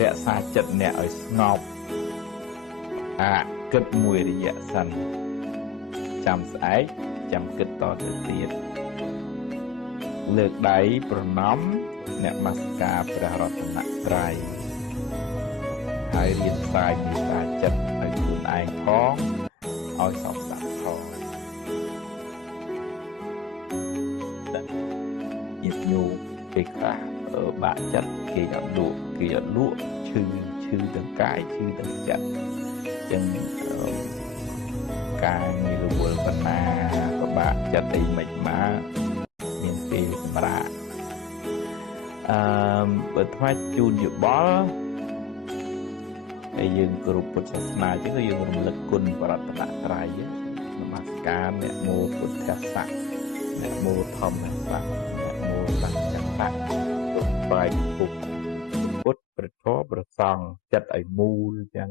រក្សាចិត្តអ្នកឲ្យស្ងប់គិតមួយរយៈសិនចាំស្អែកចាំគិតតទៅទៀតលើកដៃប្រណម្យអ្នកមស្ការព្រះរតនត្រ័យហើយរៀនផ្សាយមេត្តាចិត្តឲ្យខ្លួនឯងផងឲ្យសមស្ដាប់ផងញាតិញោមពេលខ្លះបាក់ចិត្តគេអត់លក់ឈឺទាំងកាយឈឺទាំងចិត្តចឹងការងាររវល់បណ្ណាពិបាកចិត្តអីមិនមកមានពេលសម្រាប់បើថ្មជូនយោបល់ហើយយើងគ្រប់ពុទ្ធសាសនាចឹងគឺយើងរំលឹកគុណបរតនត្រ័យនមស្ការអ្នកមោពុទ្ធស័ក្តិអ្នកមោធម្មស័ក្តិអ្នកមោសង្ឃស័ក្តិទុកបាយពុទ្ធព្រះធម៌ព្រះសង្ឃចិត្តឲ្យមូលចឹង